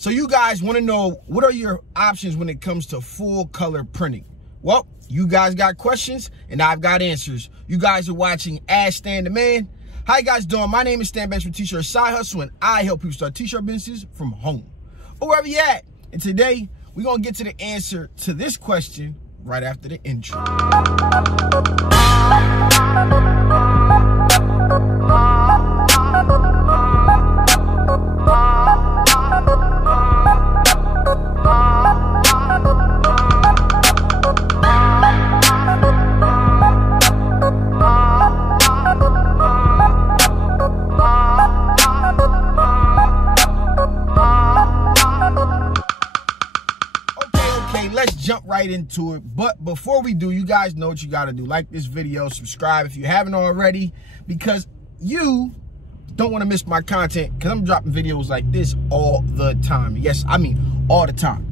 So you guys want to know, what are your options when it comes to full color printing? Well, you guys got questions and I've got answers. You guys are watching Ask Stan the Man. How you guys doing? My name is Stan Banks from T-Shirt Side Hustle, and I help people start t-shirt businesses from home or wherever you at. And today we're going to get to the answer to this question right after the intro. Let's jump right into it. But before we do, you guys know what you got to do. Like this video, subscribe if you haven't already, because you don't want to miss my content, because I'm dropping videos like this all the time. Yes, I mean all the time.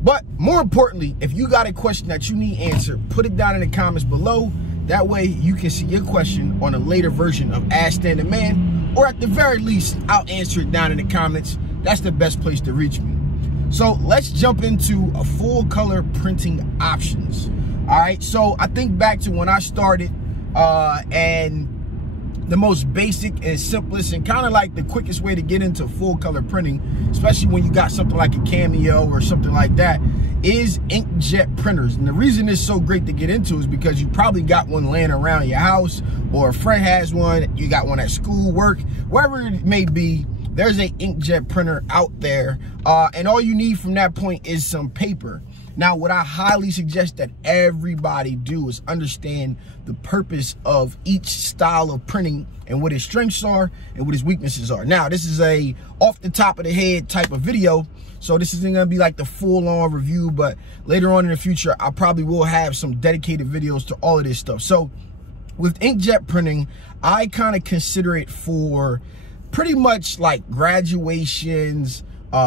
But more importantly, if you got a question that you need answered, put it down in the comments below. That way you can see your question on a later version of Ask Stan the Man, or at the very least, I'll answer it down in the comments. That's the best place to reach me. So let's jump into a full color printing options. All right, so I think back to when I started, and the most basic and simplest and kind of like the quickest way to get into full color printing, especially when you got something like a Cameo or something like that, is inkjet printers. And the reason it's so great to get into is because you probably got one laying around your house, or a friend has one, you got one at school, work, wherever it may be. There's an inkjet printer out there, and all you need from that point is some paper. Now, what I highly suggest that everybody do is understand the purpose of each style of printing and what its strengths are and what its weaknesses are. Now, this is a off the top of the head type of video, so this isn't gonna be like the full-on review, but later on in the future, I probably will have some dedicated videos to all of this stuff. So with inkjet printing, I kind of consider it for pretty much like graduations,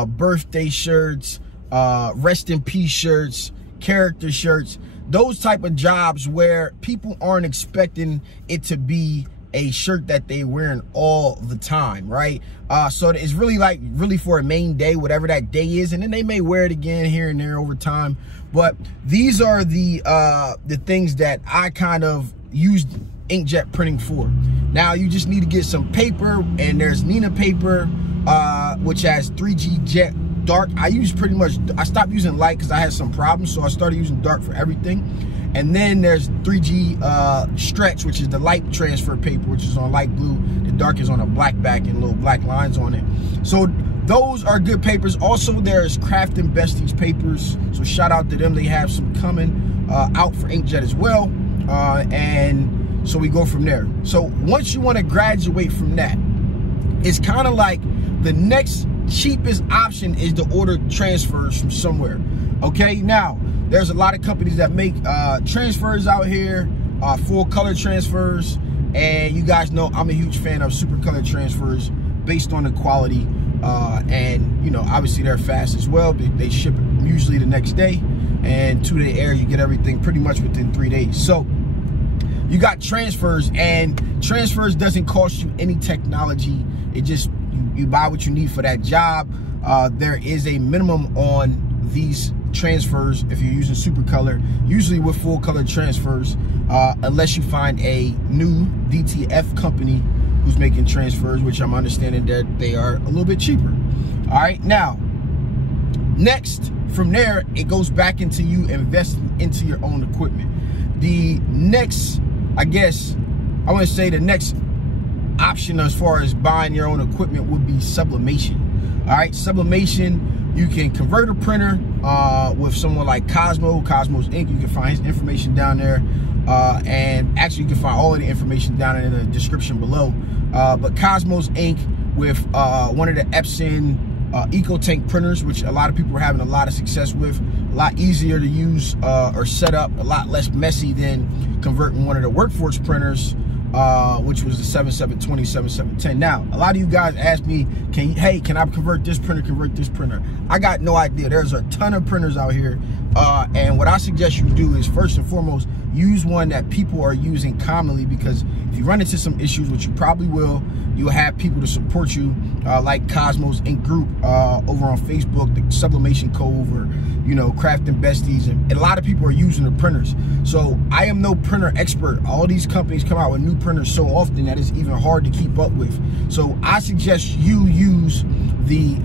birthday shirts, rest in peace shirts, character shirts, those type of jobs where people aren't expecting it to be a shirt that they're wearing all the time, right? So it's really for a main day, whatever that day is, and then they may wear it again here and there over time. But these are the things that I kind of used inkjet printing for. Now you just need to get some paper, and there's Nina paper, which has 3G jet dark. I stopped using light because I had some problems, so I started using dark for everything. And then there's 3G stretch, which is the light transfer paper, which is on light blue. The dark is on a black back and little black lines on it. So those are good papers. Also, there's Craft and Besties papers, so shout out to them. They have some coming out for inkjet as well, and so we go from there. So once you want to graduate from that, it's kind of like the next cheapest option is to order transfers from somewhere. Okay, now there's a lot of companies that make transfers out here, full color transfers, and you guys know I'm a huge fan of super color transfers based on the quality, and you know, obviously they're fast as well. They ship usually the next day, and 2-day air, you get everything pretty much within 3 days. So you got transfers, and transfers doesn't cost you any technology. It just, you buy what you need for that job. There is a minimum on these transfers if you're using super color, usually with full color transfers, unless you find a new DTF company who's making transfers, which I'm understanding that they are a little bit cheaper. All right, now, next from there, it goes back into you investing into your own equipment. The next, I guess, I want to say the next option as far as buying your own equipment would be sublimation. All right, sublimation, you can convert a printer with someone like Cosmos Ink. You can find his information down there, and actually you can find all of the information down in the description below. But Cosmos Ink with one of the Epson EcoTank printers, which a lot of people are having a lot of success with, a lot easier to use or set up, a lot less messy than converting one of the Workforce printers, which was the 7720, 7710. Now, a lot of you guys ask me, hey, can I convert this printer, I got no idea. There's a ton of printers out here, and what I suggest you do is, first and foremost, use one that people are using commonly, because if you run into some issues, which you probably will, you'll have people to support you, like Cosmos Ink Group over on Facebook, the Sublimation Cove, or Crafting Besties, and a lot of people are using the printers. So I am no printer expert. All these companies come out with new printers so often that it's even hard to keep up with. So I suggest you use the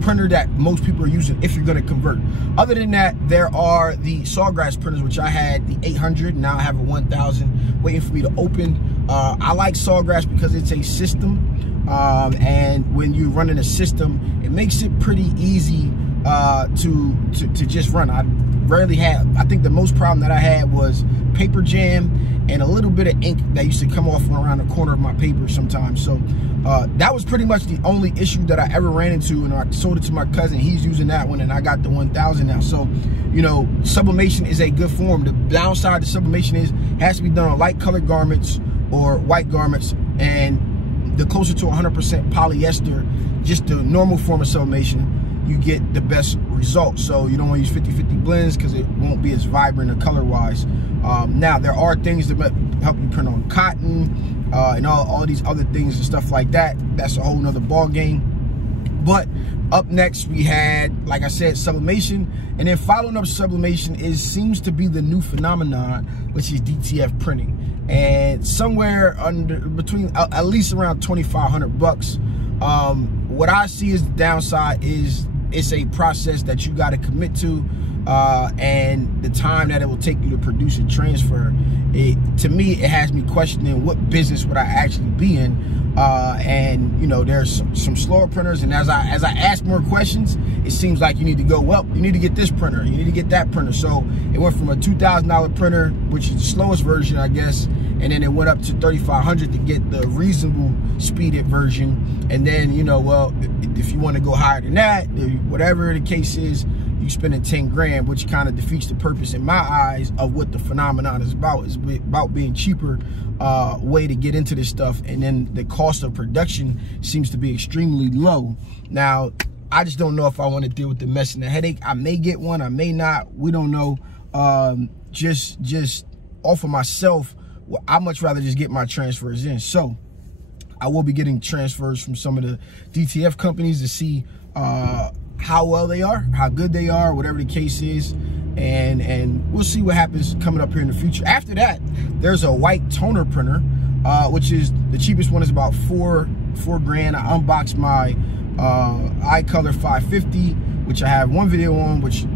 printer that most people are using if you're going to convert. Other than that, there are the Sawgrass printers, which I had the 800, now I have a 1000 waiting for me to open. I like Sawgrass because it's a system, and when you're running a system, it makes it pretty easy to just run. I rarely had, I think the most problem that I had was paper jam and a little bit of ink that used to come off around the corner of my paper sometimes. So that was pretty much the only issue that I ever ran into, and I sold it to my cousin. He's using that one, and I got the 1000 now. So sublimation is a good form. The downside to sublimation is it has to be done on light colored garments or white garments, and the closer to 100% polyester, just the normal form of sublimation, you get the best results. So you don't want to use 50-50 blends because it won't be as vibrant or color wise. Now there are things that help you print on cotton and all these other things and stuff like that. That's a whole nother ball game. But up next we had, like I said, sublimation, and then following up sublimation seems to be the new phenomenon, which is Dtf printing. And somewhere between at least around 2,500 bucks. What I see as the downside is it's a process that you got to commit to, and the time that it will take you to produce and transfer. To me, it has me questioning what business would I actually be in. And there's some slower printers, and as I ask more questions, it seems like you need to go, well, you need to get this printer, you need to get that printer. So it went from a $2,000 printer, which is the slowest version, I guess, and then it went up to $3,500 to get the reasonable speeded version. And then well, if you want to go higher than that, whatever the case is, you spending 10 grand, which kind of defeats the purpose in my eyes of what the phenomenon is about. It's about being cheaper way to get into this stuff, and then the cost of production seems to be extremely low. Now I just don't know if I want to deal with the mess and the headache. I may get one, I may not, we don't know. Just off of myself, I'd much rather just get my transfers in. So I will be getting transfers from some of the DTF companies to see how well they are, how good they are, whatever the case is, and we'll see what happens coming up here in the future. After that, there's a white toner printer, which is the cheapest one, is about four grand. I unboxed my iColor 550, which I have one video on, which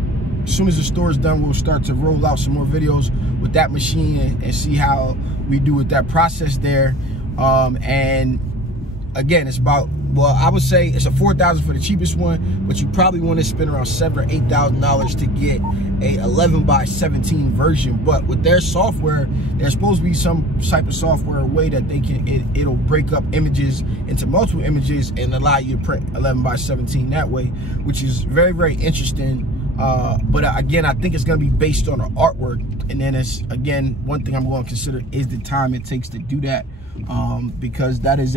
as soon as the store is done, we'll start to roll out some more videos with that machine and see how we do with that process there. And again, it's about, well, I would say it's a $4,000 for the cheapest one, but you probably want to spend around $7,000 or $8,000 to get a 11x17 version. But with their software, there's supposed to be some type of software way that they can, it'll break up images into multiple images and allow you to print 11x17 that way, which is very, very interesting. But again, I think it's going to be based on the artwork. And then it's, again, one thing I'm going to consider is the time it takes to do that, because that is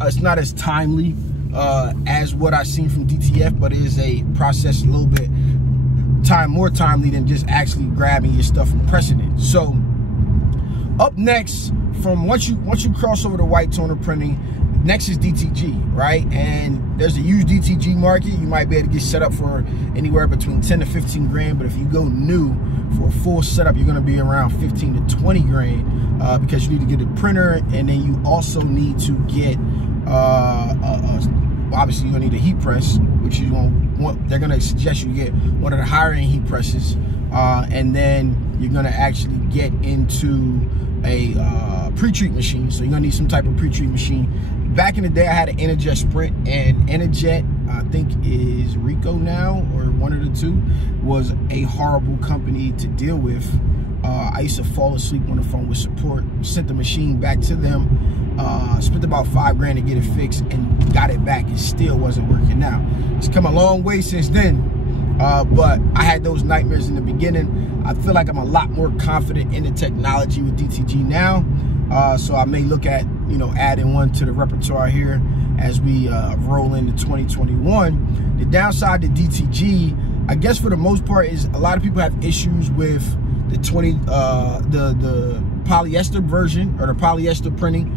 it's not as timely as what I've seen from DTF, but it is a process a little bit more timely than just actually grabbing your stuff and pressing it. So up next, from once you cross over to white toner printing, next is DTG, right? And there's a used DTG market. You might be able to get set up for anywhere between 10 to 15 grand, but if you go new for a full setup, you're going to be around 15 to 20 grand because you need to get a printer, and then you also need to get obviously you're gonna need a heat press, which you want. They're gonna suggest you get one of the higher end heat presses, and then you're gonna actually get into a pre-treat machine. So you're gonna need some type of pre-treat machine. Back in the day, I had an Inkjet Sprint, and Inkjet, I think is Rico now, or one of the two, was a horrible company to deal with. I used to fall asleep on the phone with support, sent the machine back to them, spent about $5 grand to get it fixed, and got it back. It still wasn't working out. It's come a long way since then, but I had those nightmares in the beginning. I feel like I'm a lot more confident in the technology with DTG now, so I may look at adding one to the repertoire here as we roll into 2021. The downside to DTG, I guess for the most part, is a lot of people have issues with the polyester version, or the polyester printing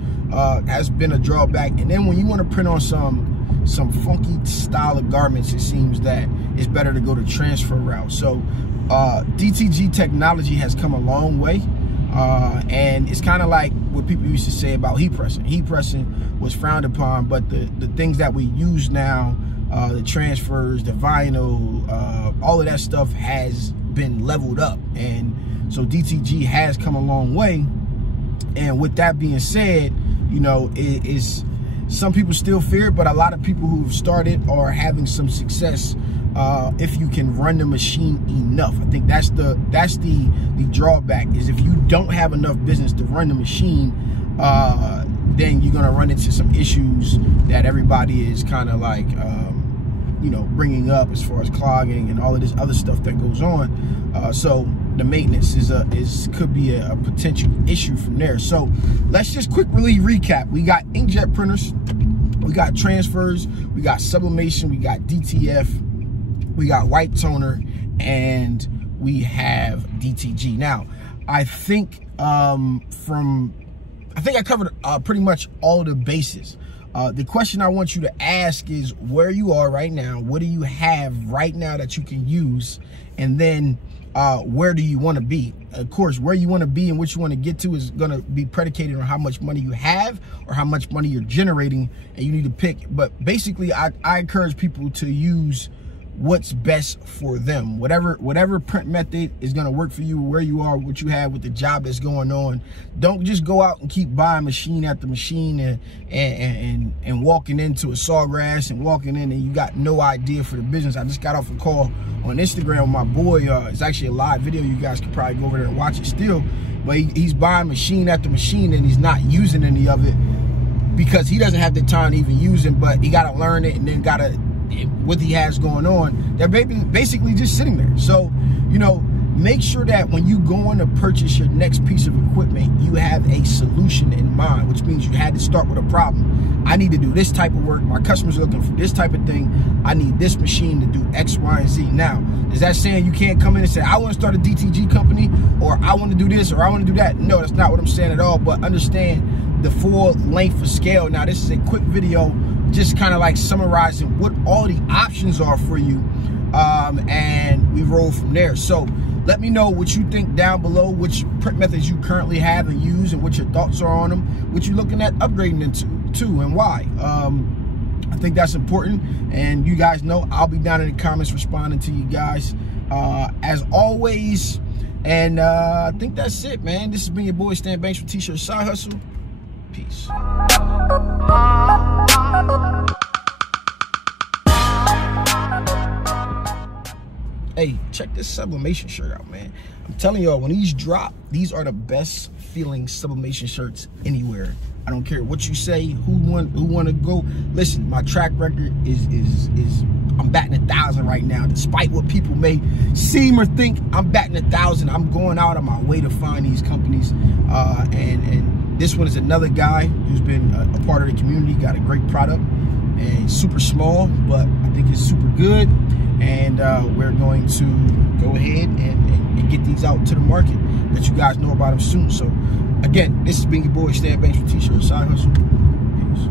has been a drawback. And then when you want to print on some funky style of garments, it seems that it's better to go the transfer route. So Dtg Technology has come a long way, and it's kind of like what people used to say about heat pressing. Heat pressing was frowned upon, but the things that we use now, the transfers, the vinyl, all of that stuff has been leveled up, and so DTG has come a long way. And with that being said, you know, it is, some people still fear it, but a lot of people who've started are having some success if you can run the machine enough. I think that's the drawback, is if you don't have enough business to run the machine, then you're gonna run into some issues that everybody is kind of like you know, bringing up as far as clogging and all of this other stuff that goes on. So the maintenance could be a potential issue from there. So let's just quickly recap. We got inkjet printers, we got transfers, we got sublimation, we got DTF, we got white toner, and we have DTG. Now, I think I covered pretty much all of the bases. The question I want you to ask is where you are right now. What do you have right now that you can use? And then where do you want to be? Of course, where you want to be and what you want to get to is going to be predicated on how much money you have or how much money you're generating, and you need to pick. But basically, I encourage people to use what's best for them. Whatever print method is going to work for you, where you are, what you have, with the job that's going on. Don't just go out and keep buying machine after machine and walking into a Sawgrass and walking in and you got no idea for the business. I just got off a call on Instagram with my boy. It's actually a live video. You guys could probably go over there and watch it still. But he's buying machine after machine and he's not using any of it because he doesn't have the time to even use it, but he got to learn it and then got to, what he has going on, they're basically just sitting there. So, you know, make sure that when you go on to purchase your next piece of equipment, you have a solution in mind, which means you had to start with a problem. I need to do this type of work. My customers are looking for this type of thing. I need this machine to do X, Y, and Z. Now, is that saying you can't come in and say, I want to start a DTG company, or I want to do this, or I want to do that? No, that's not what I'm saying at all. But understand the full length of scale. Now, this is a quick video, just kind of like summarizing what all the options are for you, and we roll from there. So let me know what you think down below, which print methods you currently have and use, and what your thoughts are on them, what you're looking at upgrading into too, and why. I think that's important, and you guys know I'll be down in the comments responding to you guys as always. And I think that's it, man. This has been your boy Stan Banks from T-Shirt Side Hustle. Peace. Hey, check this sublimation shirt out, man. I'm telling y'all, when these drop, these are the best feeling sublimation shirts anywhere. I don't care what you say, who want to go. Listen, my track record is I'm batting 1,000 right now. Despite what people may seem or think, I'm batting 1,000. I'm going out on my way to find these companies, and this one is another guy who's been a part of the community, got a great product, and it's super small, but I think it's super good. And we're going to go ahead and get these out to the market, let you guys know about them soon. So again, this has been your boy Stan Banks from T-Shirt Side Hustle. Peace.